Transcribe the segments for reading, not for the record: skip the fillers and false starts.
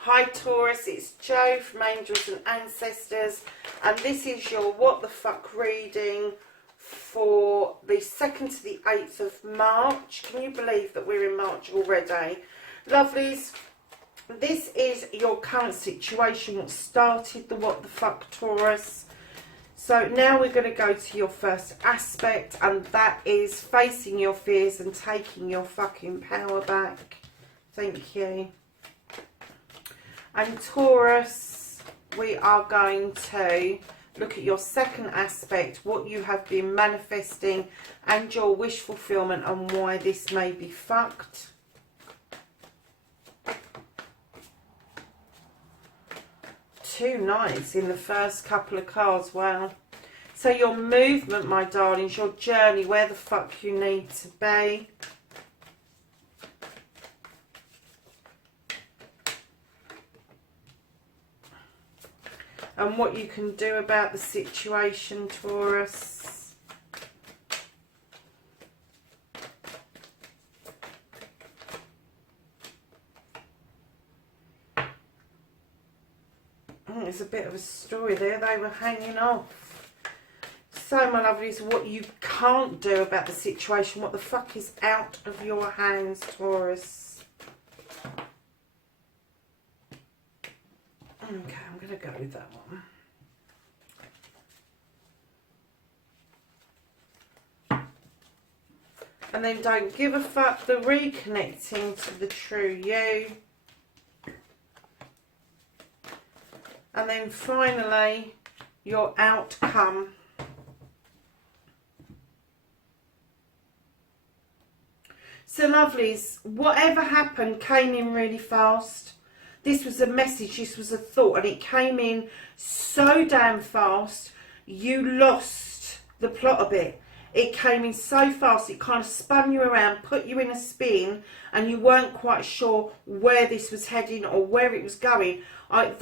Hi Taurus, it's Jo from Angels and Ancestors, and this is your What the Fuck reading for the 2nd to the 8th of March. Can you believe that we're in March already? Lovelies, this is your current situation, what started the What the Fuck, Taurus. So now we're going to go to your first aspect, and that is facing your fears and taking your fucking power back. Thank you. And Taurus, we are going to look at your second aspect, what you have been manifesting and your wish fulfillment and why this may be fucked. Two knights in the first couple of cards, wow. So your movement, my darlings, your journey, where the fuck you need to be. And what you can do about the situation, Taurus. There's a bit of a story there. They were hanging off. So, my lovelies, what you can't do about the situation. What the fuck is out of your hands, Taurus? Okay, I'm going to go with that one. And then don't give a fuck, the reconnecting to the true you. And then finally, your outcome. So lovelies, whatever happened came in really fast. This was a message, this was a thought, and it came in so damn fast, you lost the plot a bit. It came in so fast, it kind of spun you around, put you in a spin, and you weren't quite sure where this was heading or where it was going. And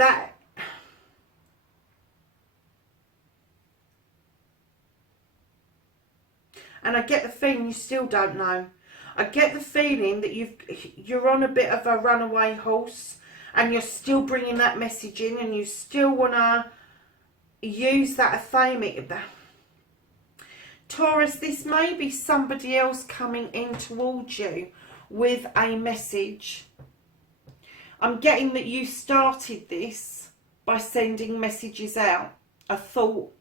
I get the feeling you still don't know. I get the feeling that you're on a bit of a runaway horse, and you're still bringing that message in, and you still want to use that athame. Taurus, this may be somebody else coming in towards you with a message. I'm getting that you started this by sending messages out. A thought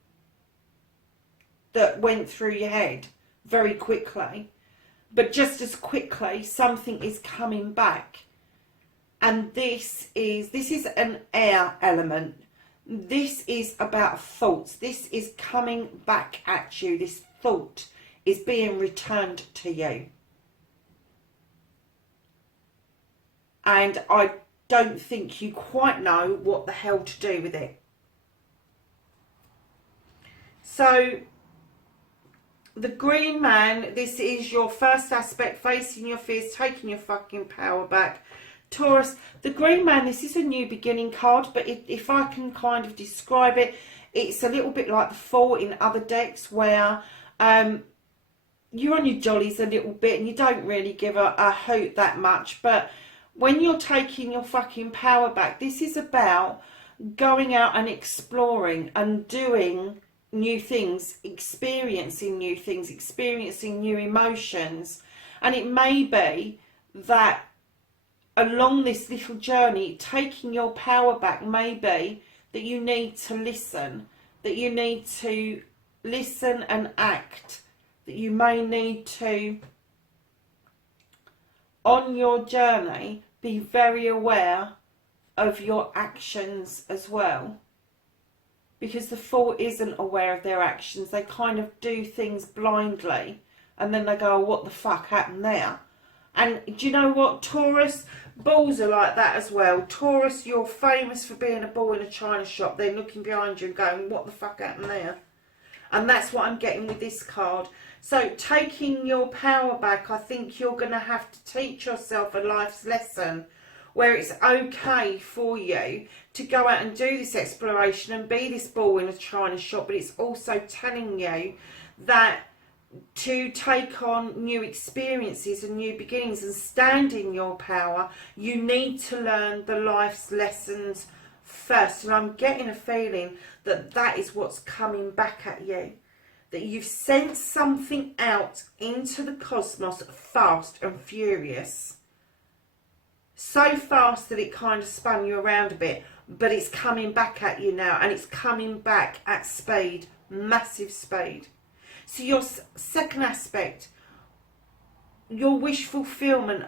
that went through your head very quickly. But just as quickly, something is coming back. And this is an air element. This is about thoughts. This is coming back at you. This thought is being returned to you. And I don't think you quite know what the hell to do with it. So, the green man, this is your first aspect, facing your fears, taking your fucking power back. Taurus, the green man, this is a new beginning card, but if I can kind of describe it, it's a little bit like the Fool in other decks, where you're on your jollies a little bit and you don't really give a hoot that much. But when you're taking your fucking power back, this is about going out and exploring and doing new things, experiencing new things, experiencing new emotions. And it may be that along this little journey, taking your power back may be that you need to listen, that you need to listen and act, that you may need to, on your journey, be very aware of your actions as well. Because the Fool isn't aware of their actions. They kind of do things blindly, and then they go, oh, what the fuck happened there? And do you know what, Taurus? Bulls are like that as well. Taurus, you're famous for being a bull in a china shop. They're looking behind you and going, what the fuck happened there? And that's what I'm getting with this card. So taking your power back, I think you're going to have to teach yourself a life's lesson where it's okay for you to go out and do this exploration and be this ball in a china shop, but it's also telling you that to take on new experiences and new beginnings and stand in your power, you need to learn the life's lessons first. And I'm getting a feeling that that is what's coming back at you. That you've sent something out into the cosmos fast and furious. So fast that it kind of spun you around a bit. But it's coming back at you now. And it's coming back at speed. Massive speed. So your second aspect, your wish fulfillment,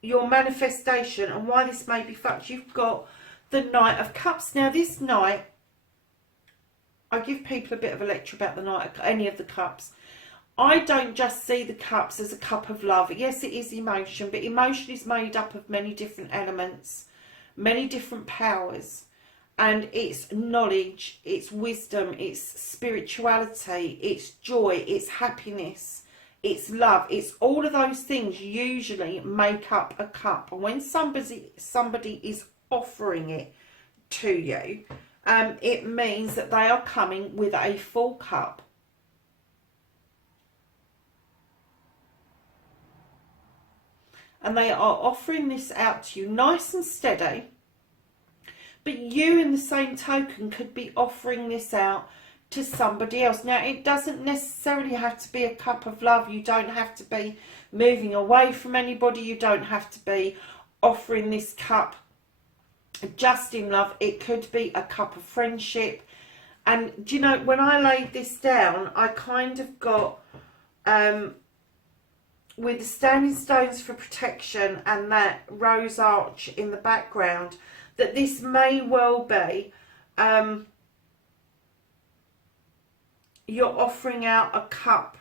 your manifestation, and why this may be fucked. You've got the Knight of Cups. Now this Knight, I give people a bit of a lecture about the Knight, any of the cups. I don't just see the cups as a cup of love. Yes, it is emotion, but emotion is made up of many different elements, many different powers. And it's knowledge, it's wisdom, it's spirituality, it's joy, it's happiness, it's love. It's all of those things usually make up a cup. And when somebody is offering it to you, it means that they are coming with a full cup. And they are offering this out to you nice and steady. But you, in the same token, could be offering this out to somebody else. Now, it doesn't necessarily have to be a cup of love. You don't have to be moving away from anybody. You don't have to be offering this cup just in love. It could be a cup of friendship. And, do you know, when I laid this down, I kind of got, with the standing stones for protection and that rose arch in the background, that this may well be you're offering out a cup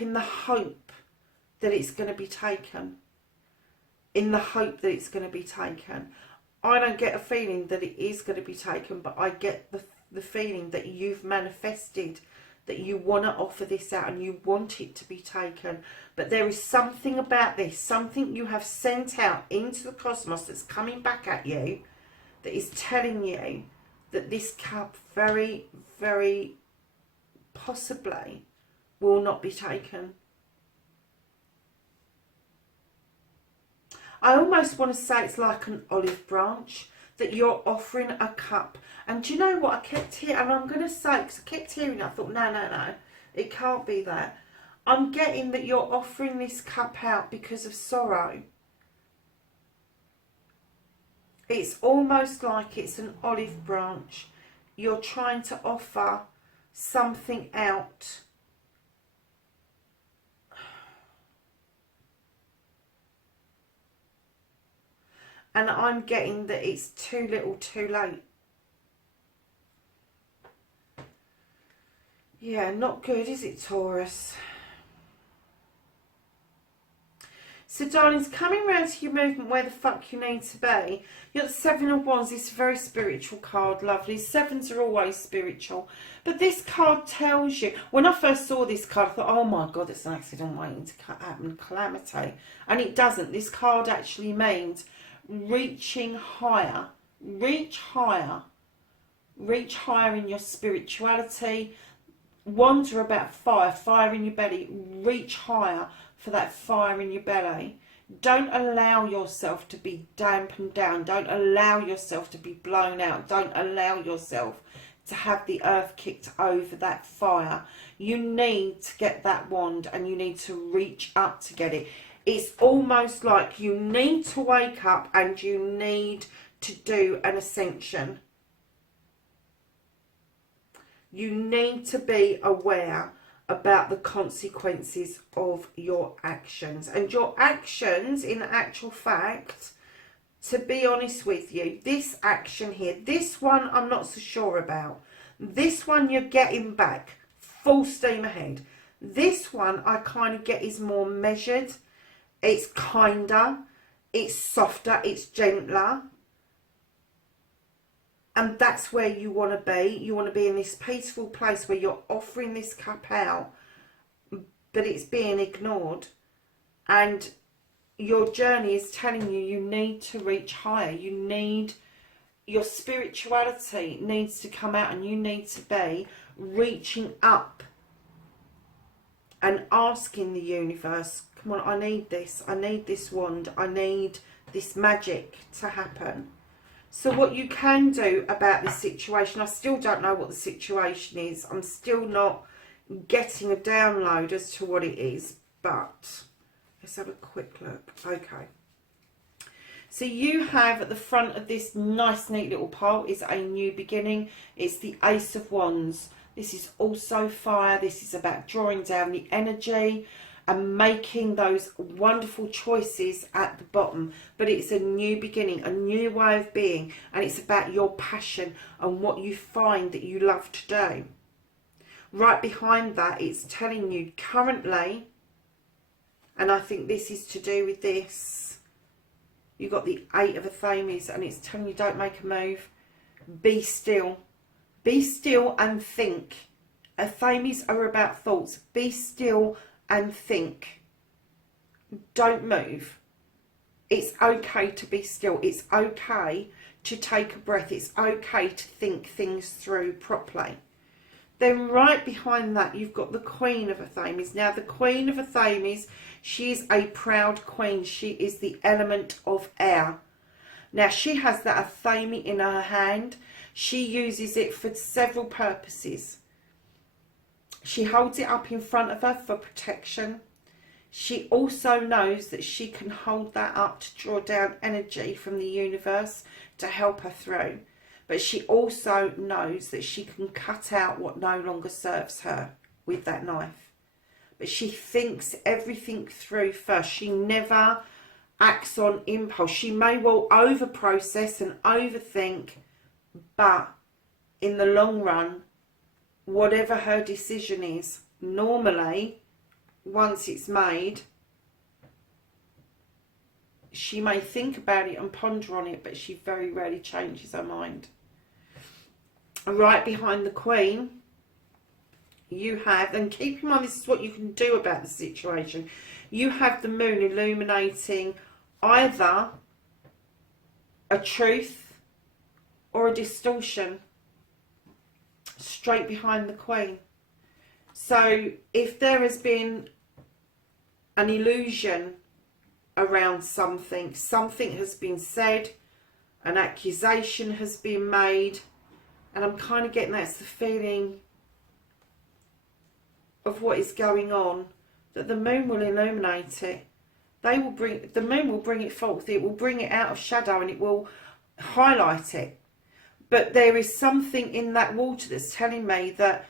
in the hope that it's going to be taken. In the hope that it's going to be taken. I don't get a feeling that it is going to be taken, but I get the feeling that you've manifested that you want to offer this out and you want it to be taken. But there is something about this, something you have sent out into the cosmos that's coming back at you, that is telling you that this cup very, very possibly will not be taken. I almost want to say it's like an olive branch, that you're offering a cup. And do you know what I kept hearing? And I'm going to say, because I kept hearing it, I thought, no, it can't be that. I'm getting that you're offering this cup out because of sorrow. It's almost like it's an olive branch. You're trying to offer something out. And I'm getting that it's too little too late. Yeah, not good, is it, Taurus? So, darlings, coming round to your movement where the fuck you need to be. You've got the Seven of Wands. It's a very spiritual card, lovely. Sevens are always spiritual. But this card tells you... When I first saw this card, I thought, oh my God, it's an accident waiting to happen, calamity. And it doesn't. This card actually means reaching higher. Reach higher. Reach higher in your spirituality. Wands are about fire. Fire in your belly. Reach higher for that fire in your belly. Don't allow yourself to be dampened down. Don't allow yourself to be blown out. Don't allow yourself to have the earth kicked over that fire. You need to get that wand and you need to reach up to get it. It's almost like you need to wake up and you need to do an ascension. You need to be aware about the consequences of your actions. And your actions, in actual fact, to be honest with you, this action here, this one I'm not so sure about. This one you're getting back, full steam ahead. This one I kind of get is more measured. It's kinder, it's softer, it's gentler. And that's where you want to be. You want to be in this peaceful place where you're offering this cup out, but it's being ignored. And your journey is telling you you need to reach higher. You need, your spirituality needs to come out, and you need to be reaching up and asking the universe, come on, I need this wand, I need this magic to happen. So what you can do about this situation, I still don't know what the situation is. I'm still not getting a download as to what it is, but let's have a quick look. Okay. So you have at the front of this nice neat little pile is a new beginning. It's the Ace of Wands. This is also fire. This is about drawing down the energy and making those wonderful choices at the bottom. But it's a new beginning, a new way of being, and it's about your passion and what you find that you love to do. Right behind that, it's telling you currently, and I think this is to do with this, you've got the Eight of Athames, and it's telling you don't make a move. Be still. Be still and think. Athames are about thoughts. Be still and think. Don't move. It's okay to be still. It's okay to take a breath. It's okay to think things through properly. Then right behind that, you've got the Queen of Athames. Now, the Queen of Athames, she is a proud queen. She is the element of air. Now, she has that Athame in her hand. She uses it for several purposes. She holds it up in front of her for protection. She also knows that she can hold that up to draw down energy from the universe to help her through. But she also knows that she can cut out what no longer serves her with that knife. But she thinks everything through first. She never acts on impulse. She may well over-process and overthink, but in the long run, whatever her decision is, normally, once it's made, she may think about it and ponder on it, but she very rarely changes her mind. Right behind the Queen, you have, and keep in mind this is what you can do about the situation, you have the Moon illuminating either a truth or a distortion straight behind the Queen. So if there has been an illusion around something, something has been said, an accusation has been made, and I'm kind of getting that's the feeling of what is going on, that the Moon will illuminate it. The Moon will bring it forth. It will bring it out of shadow and it will highlight it. But there is something in that water that's telling me that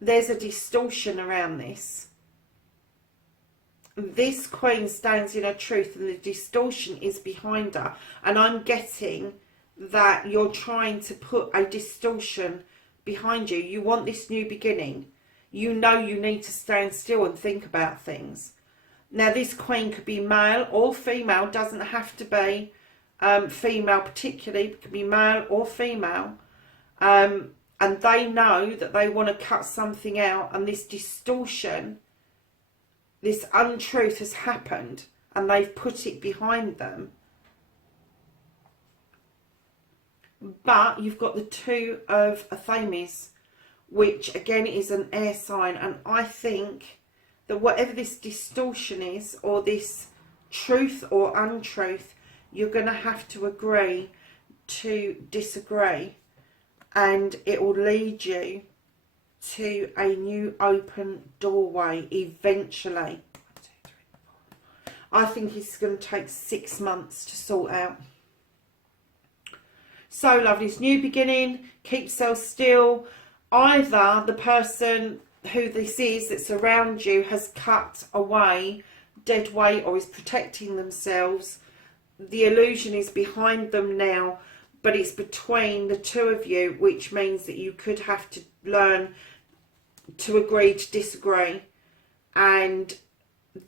there's a distortion around this. This Queen stands in her truth and the distortion is behind her. And I'm getting that you're trying to put a distortion behind you. You want this new beginning. You know you need to stand still and think about things. Now this Queen could be male or female, doesn't have to be female particularly, it could be male or female. And they know that they want to cut something out, and this distortion, this untruth has happened and they've put it behind them. But you've got the Two of Athames, which again is an air sign, and I think that whatever this distortion is, or this truth or untruth, you're going to have to agree to disagree, and it will lead you to a new open doorway eventually. I think it's going to take 6 months to sort out. So lovely, it's new beginning, keep yourself still. Either the person who this is that's around you has cut away, dead weight, or is protecting themselves. The illusion is behind them now, but it's between the two of you, which means that you could have to learn to agree to disagree. And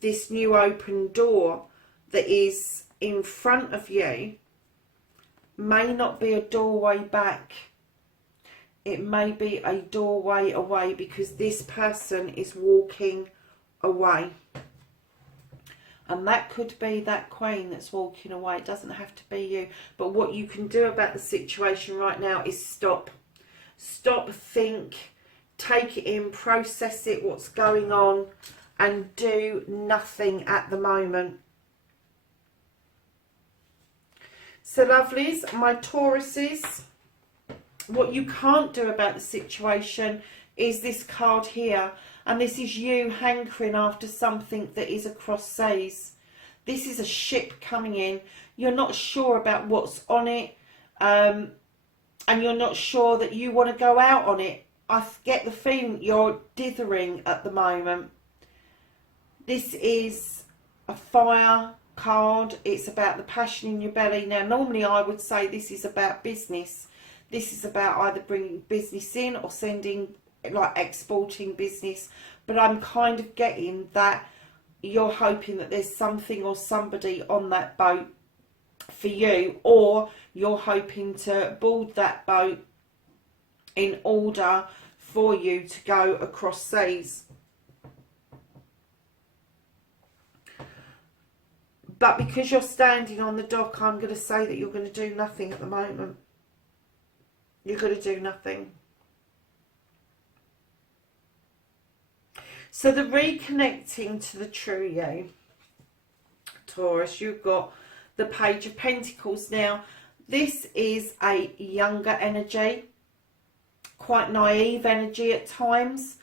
this new open door that is in front of you may not be a doorway back It may be a doorway away, because this person is walking away. And that could be that queen that's walking away. It doesn't have to be you. But what you can do about the situation right now is stop. Stop, think, take it in, process it, what's going on, and do nothing at the moment. So lovelies, my Tauruses, what you can't do about the situation is this card here. And this is you hankering after something that is across seas. This is a ship coming in. You're not sure about what's on it. And you're not sure that you want to go out on it. I get the feeling you're dithering at the moment. This is a fire card. It's about the passion in your belly. Now, normally I would say this is about business. This is about either bringing business in or sending, like exporting business. But I'm kind of getting that you're hoping that there's something or somebody on that boat for you, or you're hoping to board that boat in order for you to go across seas. But because you're standing on the dock, I'm going to say that you're going to do nothing at the moment. You're going to do nothing. So the reconnecting to the true you, Taurus, you've got the Page of Pentacles. Now, this is a younger energy, quite naive energy at times.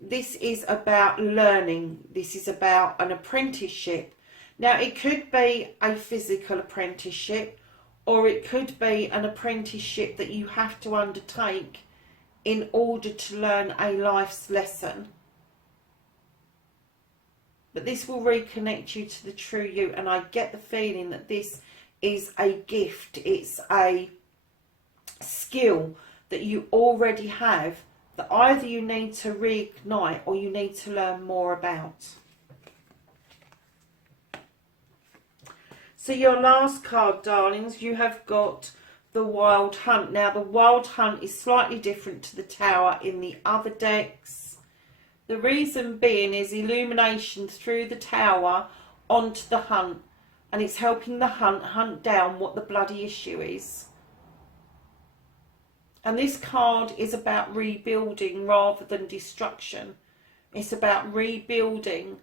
This is about learning. This is about an apprenticeship. Now, it could be a physical apprenticeship, or it could be an apprenticeship that you have to undertake in order to learn a life's lesson. But this will reconnect you to the true you, and I get the feeling that this is a gift. It's a skill that you already have that either you need to reignite or you need to learn more about. So your last card, darlings, you have got the Wild Hunt. Now, the Wild Hunt is slightly different to the Tower in the other decks. The reason being is illumination through the Tower onto the hunt, and it's helping the hunt down what the bloody issue is. And this card is about rebuilding rather than destruction. It's about rebuilding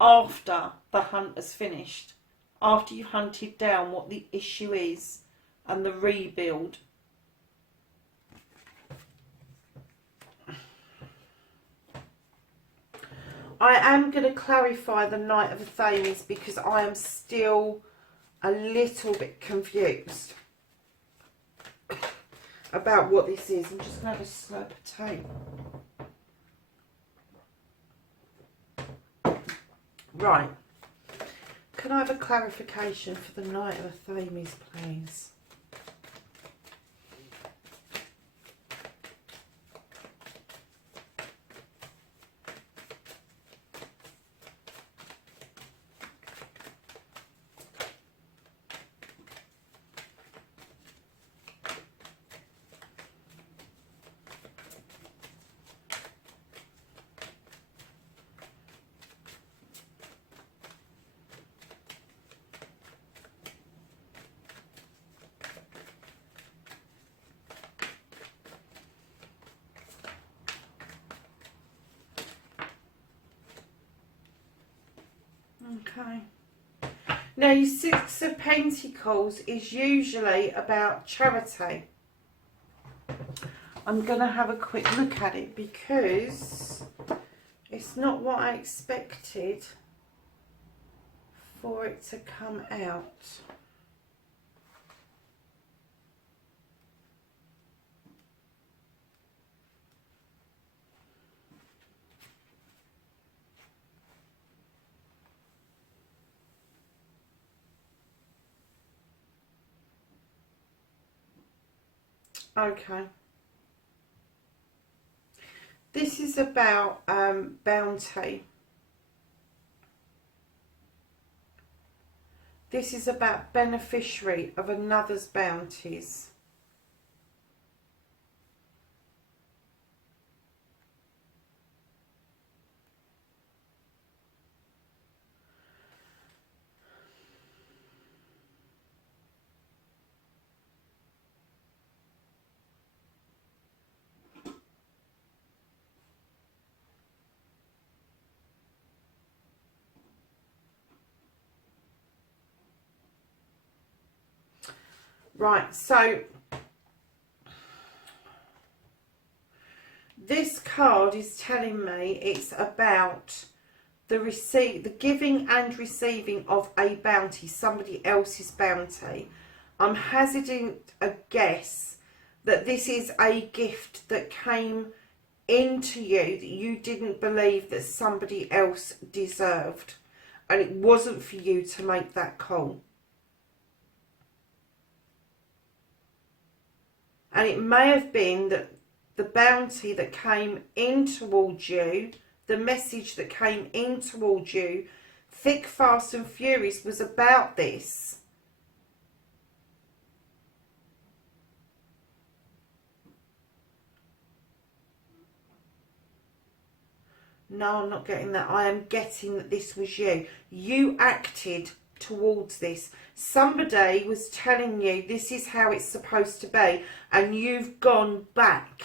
after the hunt has finished, after you've hunted down what the issue is, and the rebuild. I am going to clarify the Knight of Athames because I am still a little bit confused about what this is. I'm just going to have a slurp of tea. Right. Can I have a clarification for the Knight of Athames, please? Okay. Now, your Six of Pentacles is usually about charity. I'm going to have a quick look at it because it's not what I expected for it to come out. Okay. This is about bounty. This is about beneficiary of another's bounties. Right, so this card is telling me it's about the giving and receiving of a bounty, somebody else's bounty. I'm hazarding a guess that this is a gift that came into you that you didn't believe that somebody else deserved, and it wasn't for you to make that call. And it may have been that the bounty that came in towards you, the message that came in towards you, thick, fast and furious, was about this. No, I'm not getting that. I am getting that this was you. You acted towards this. Somebody was telling you this is how it's supposed to be, and you've gone back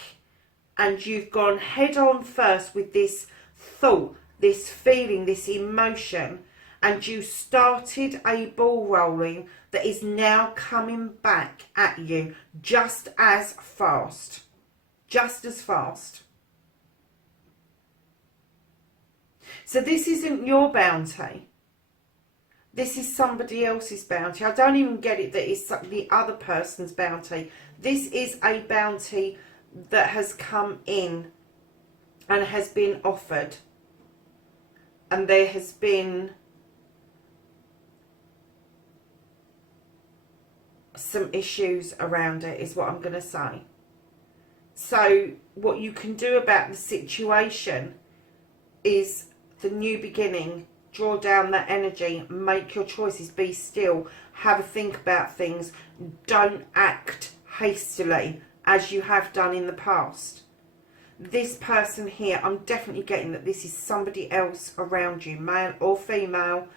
and you've gone head on first with this thought, this feeling, this emotion, and you started a ball rolling that is now coming back at you just as fast. Just as fast. So this isn't your bounty. This is somebody else's bounty. I don't even get it that it's the other person's bounty. This is a bounty that has come in and has been offered. And there has been some issues around it, is what I'm going to say. So what you can do about the situation is the new beginning. Draw down that energy, make your choices, be still, have a think about things. Don't act hastily as you have done in the past. This person here, I'm definitely getting that this is somebody else around you, male or female,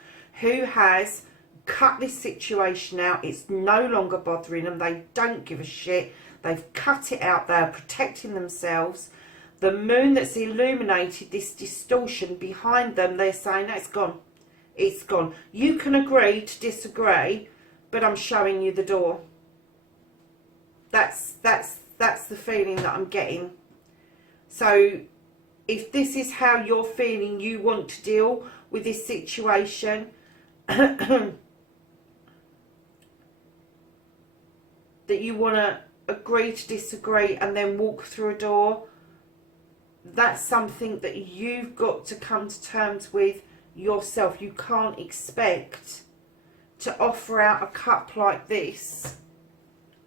who has cut this situation out. It's no longer bothering them. They don't give a shit. They've cut it out. They're protecting themselves. The moon that's illuminated this distortion behind them, they're saying, no, it's gone. It's gone. You can agree to disagree, but I'm showing you the door. That's the feeling that I'm getting. So if this is how you're feeling, you want to deal with this situation, that you want to agree to disagree and then walk through a door, that's something that you've got to come to terms with yourself. You can't expect to offer out a cup like this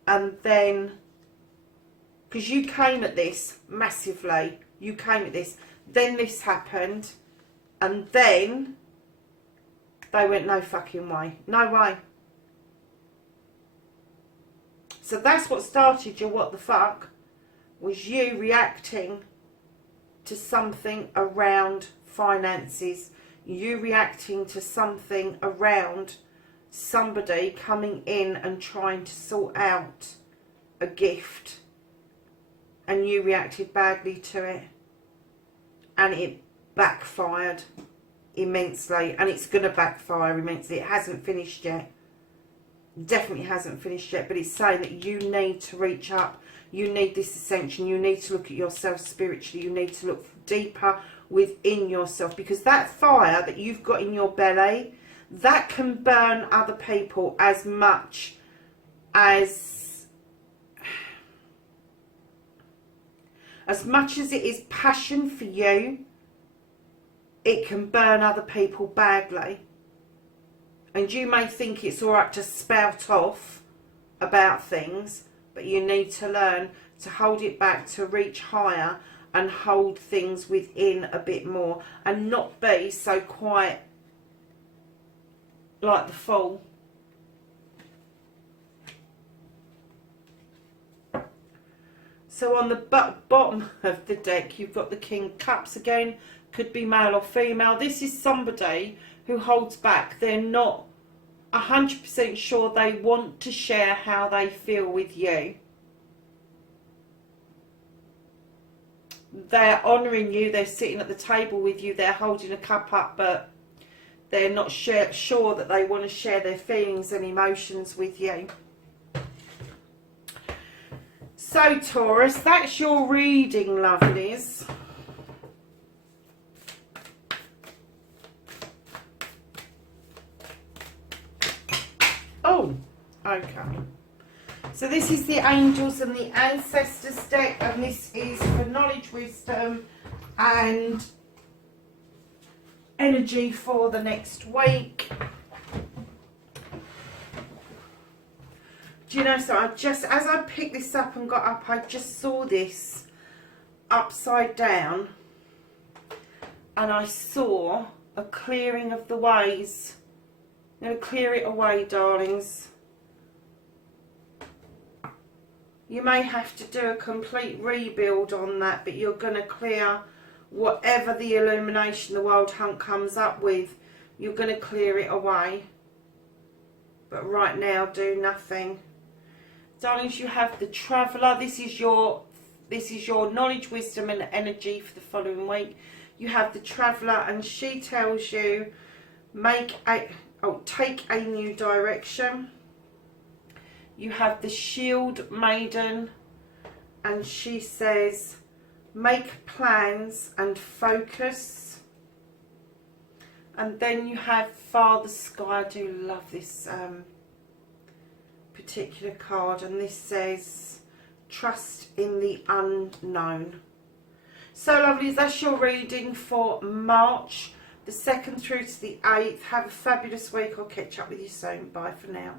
and then, because you came at this massively, you came at this, then this happened, and then they went, no fucking way, no way. So that's what started your what the fuck, was you reacting to something around finances, you reacting to something around somebody coming in and trying to sort out a gift, and you reacted badly to it, and it backfired immensely, and it's going to backfire immensely. It hasn't finished yet. Definitely hasn't finished yet, but it's saying that you need to reach up. You need this ascension. You need to look at yourself spiritually. You need to look deeper within yourself, because that fire that you've got in your belly, that can burn other people as much as it is passion for you. It can burn other people badly. And you may think it's alright to spout off about things, but you need to learn to hold it back, to reach higher and hold things within a bit more, and not be so quite like the fool. So on the bottom of the deck, you've got the King of Cups again. Could be male or female. This is somebody who holds back. They're not 100% sure they want to share how they feel with you. They're honouring you. They're sitting at the table with you. They're holding a cup up, but they're not sure that they want to share their feelings and emotions with you. So Taurus, that's your reading, lovelies. Oh, okay. So this is the Angels and the Ancestors deck, and this is for knowledge, wisdom, and energy for the next week. Do you know, so as I picked this up and got up, I just saw this upside down, and I saw a clearing of the ways. I'm going to clear it away, darlings. You may have to do a complete rebuild on that, but you're going to clear whatever the illumination the World Hunt comes up with. You're going to clear it away. But right now, do nothing. Darlings, you have the Traveller. This is your knowledge, wisdom and energy for the following week. You have the Traveller, and she tells you take a new direction. You have the Shield Maiden, and she says make plans and focus. And then you have Father Sky. I do love this particular card, and this says trust in the unknown. So lovelies, that's your reading for March the 2nd through to the 8th. Have a fabulous week. I'll catch up with you soon. Bye for now.